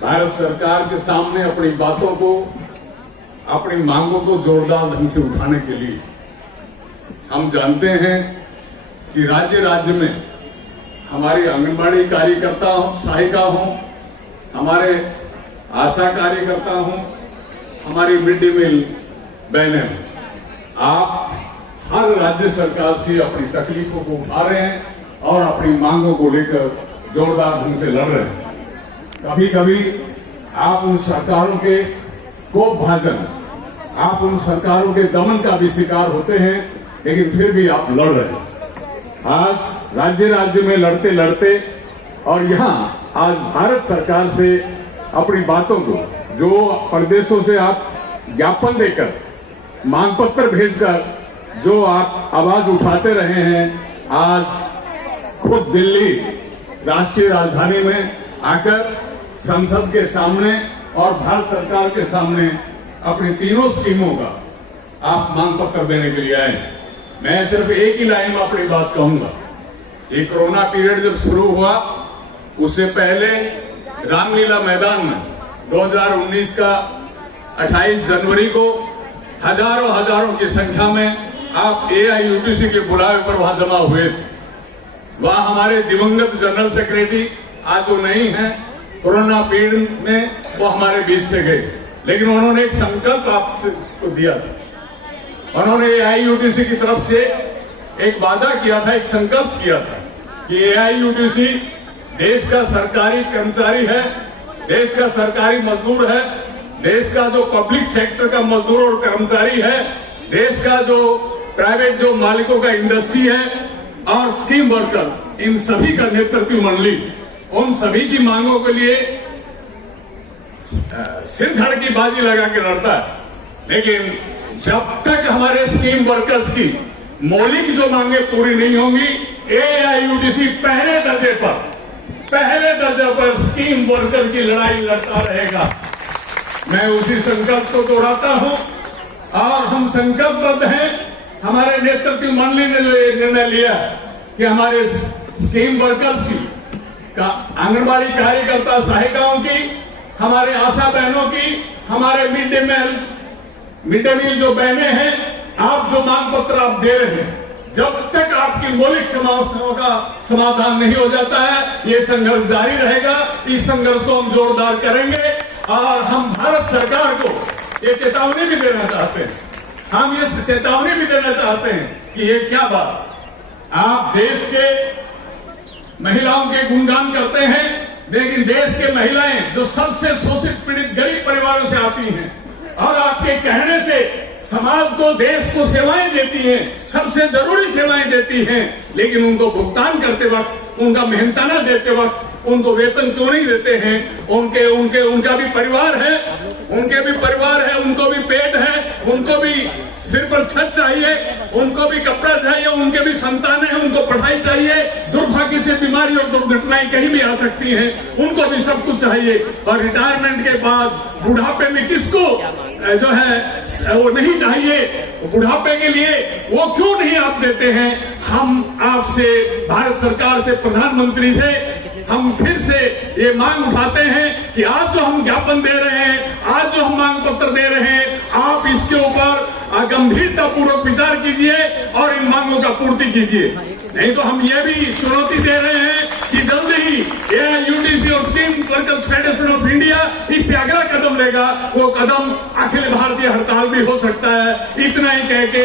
भारत सरकार के सामने अपनी बातों को, अपनी मांगों को जोरदार ढंग से उठाने के लिए हम जानते हैं कि राज्य राज्य में हमारी आंगनबाड़ी कार्यकर्ता हो, सहायिका हो, हमारे आशा कार्यकर्ता हो, हमारी मिड डे मील बहनें हो, आप हर राज्य सरकार से अपनी तकलीफों को उठा रहे हैं और अपनी मांगों को लेकर जोरदार ढंग से लड़ रहे हैं। कभी कभी आप उन सरकारों के कोपभाजन, आप उन सरकारों के दमन का भी शिकार होते हैं, लेकिन फिर भी आप लड़ रहे हैं। आज राज्य राज्य में लड़ते लड़ते और यहाँ आज भारत सरकार से अपनी बातों को, जो प्रदेशों से आप ज्ञापन देकर, मांग पत्र भेजकर जो आप आवाज उठाते रहे हैं, आज खुद दिल्ली राष्ट्रीय राजधानी में आकर संसद के सामने और भारत सरकार के सामने अपनी तीनों स्कीमों का आप मांग पत्र देने के लिए आए। मैं सिर्फ एक ही लाइन में अपनी बात कहूंगा। ये कोरोना पीरियड जब शुरू हुआ, उससे पहले रामलीला मैदान में 2019 का 28 जनवरी को हजारों की संख्या में आप AIUTC के बुलावे पर वहां जमा हुए थे। वहां हमारे दिवंगत जनरल सेक्रेटरी आज वो नहीं है, कोरोना पीरियड में वो हमारे बीच से गए, लेकिन उन्होंने एक संकल्प आपको दिया था। उन्होंने AIUTC की तरफ से एक वादा किया था, एक संकल्प किया था कि AIUTC देश का सरकारी कर्मचारी है, देश का सरकारी मजदूर है, देश का जो पब्लिक सेक्टर का मजदूर और कर्मचारी है, देश का जो प्राइवेट जो मालिकों का इंडस्ट्री है और स्कीम वर्कर्स, इन सभी का नेतृत्व मंडली उन सभी की मांगों के लिए सिर धड़ की बाजी लगा के लड़ता है। लेकिन जब तक हमारे स्कीम वर्कर्स की मौलिक जो मांगे पूरी नहीं होंगी, AIUTC पहले दर्जे पर स्कीम वर्कर की लड़ाई लड़ता रहेगा। मैं उसी संकल्प को दोहराता हूं और हम संकल्पबद्ध हैं। हमारे नेतृत्व मंडली ने जो ये निर्णय लिया कि हमारे स्कीम वर्कर्स की, आंगनबाड़ी कार्यकर्ता सहायिकाओं की, हमारे आशा बहनों की, हमारे मिड डे मील जो बहनें हैं, आप जो मांग पत्र आप दे रहे हैं, जब तक आपकी मौलिक समस्याओं का समाधान नहीं हो जाता है, ये संघर्ष जारी रहेगा। इस संघर्ष को हम जोरदार करेंगे और हम भारत सरकार को ये चेतावनी भी देना चाहते हैं, हम ये चेतावनी भी देना चाहते हैं कि ये क्या बात, आप देश के महिलाओं के गुणगान करते हैं, लेकिन देश के महिलाएं जो सबसे शोषित पीड़ित गरीब परिवारों से आती हैं और आपके कहने से समाज को, देश को सेवाएं देती हैं, सबसे जरूरी सेवाएं देती हैं, लेकिन उनको भुगतान करते वक्त, उनका मेहनताना देते वक्त उनको वेतन क्यों नहीं देते हैं? उनका भी परिवार है, उनको भी पेट है, उनको भी सिर पर छत चाहिए, उनको भी कपड़ा चाहिए, उनके भी संतान है, उनको पढ़ाई चाहिए। दुर्भाग्य से बीमारी और दुर्घटनाएं कहीं भी आ सकती हैं, उनको भी सब कुछ चाहिए। और रिटायरमेंट के बाद बुढ़ापे में किसको जो है वो नहीं चाहिए, बुढ़ापे के लिए वो क्यों नहीं आप देते हैं? हम आपसे, भारत सरकार से, प्रधानमंत्री से हम फिर से ये मांग उठाते हैं कि आज जो हम ज्ञापन दे रहे हैं, आज जो हम मांग पत्र दे रहे हैं, आप इसके ऊपर गंभीरता पूर्वक विचार कीजिए और इन मांगों का पूर्ति कीजिए। नहीं तो हम ये भी चुनौती दे रहे हैं कि जल्द ही AIUTC और scheme workers federation of India इससे अगला कदम लेगा। वो कदम अखिल भारतीय हड़ताल भी हो सकता है। इतना ही कह के